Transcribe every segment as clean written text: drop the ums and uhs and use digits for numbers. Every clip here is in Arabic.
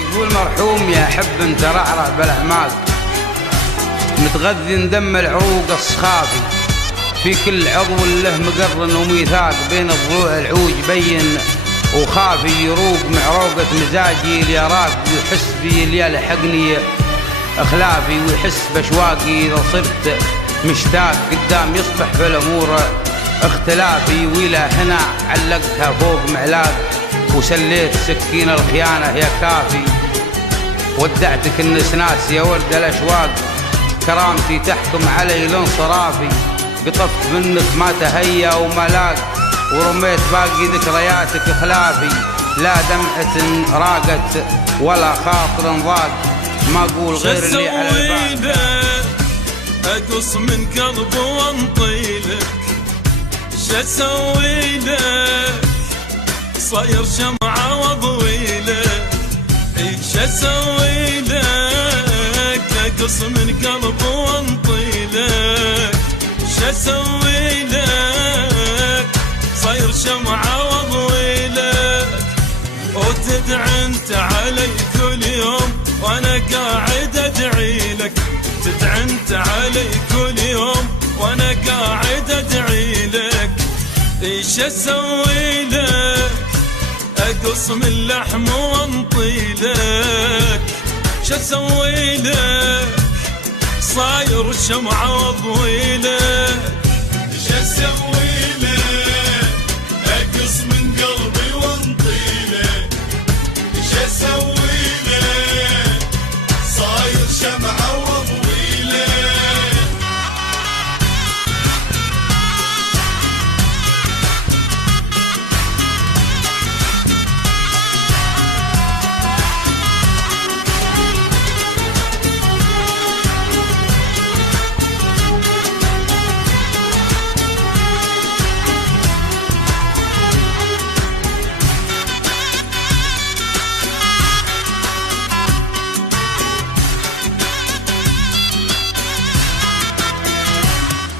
يقول مرحوم يا حب ترعرع بالاعماق، متغذي دم العروق الصخافي، في كل عضو له مقرن وميثاق، بين الضلوع العوج بين وخافي، يروق معروقة مزاجي اليراق، ويحس بي اللي يلحقني اخلافي، ويحس باشواقي اذا صرت مشتاق، قدام يصبح في الامور اختلافي، والى هنا علقتها فوق معلاق، وسليت سكين الخيانة يا كافي، ودعتك النسناس يا ورد الاشواق، كرامتي تحكم علي الانصرافي، قطفت منك ما تهيا وملاك، ورميت باقي ذكرياتك خلافي، لا دمعة راقت ولا خاطر ضاق، ما اقول غير اللي على البال. اقص من قلبي وانطيلك، شسوي لك صاير شمعة واضويلك، شسوي لك اقص من قلبي وانطيلك، شسوي لك صاير شمعة واضويلك، وتدعي انت علي كل يوم وانا قاعد ادعي لك، تدعي انت علي كل يوم وانا قاعد ادعي لك، ايش اسوي لك اقص من لحم وانطي لك، ايش اسوي لك صاير شمعة واضوي لك، ايش اسوي لك اقص من قلبي وانطي لك، ايش اسوي لك صاير شمعة واضوي لك.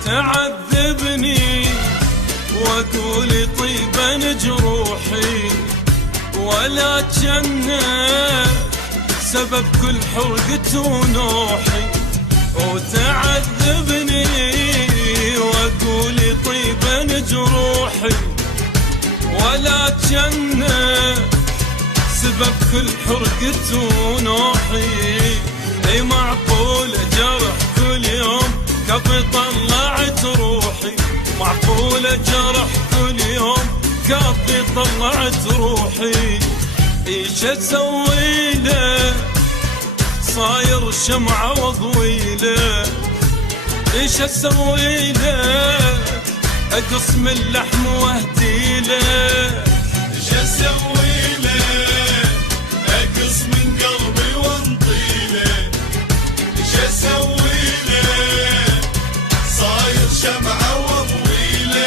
تعذبني واقول طيبا جروحي، ولا جنة سبب كل حرقة ونوحي، وتعذبني واقول طيبا جروحي، ولا جنة سبب كل حرقة ونوحي، اي معقول جرح كل يوم كفي طلعت روحي، معقولة جرح كل يوم كفي طلعت روحي، ايش اسوي لك صاير شمعة واضوي لك، ايش اسوي لك اقص من لحم واهدي لك، ايش اسوي لك اقص من قلبي وانطي لك، ايش اسوي لك صاير شمعة واضوي لك.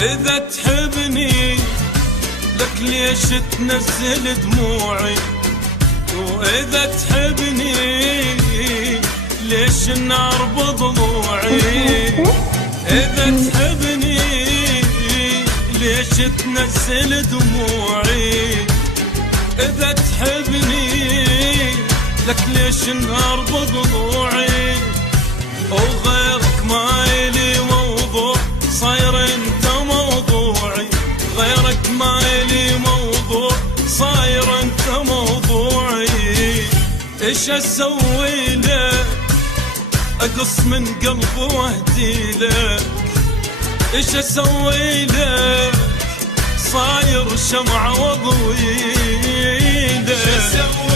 إذا تحبني لك ليش تنزل دموعي، وإذا تحبني ليش النار بضلوعي، إذا تحبني ليش تنزل دموعي، إذا تحبني لك ليش النار بضلوعي، وغيرك ما إلي موضوع صاير انت موضوعي، غيرك ما إلي موضوع صاير انت موضوعي، ايش اسوي لك اقص من قلبي واهدي لك، ايش اسوي لك صاير شمعة واضوي لك.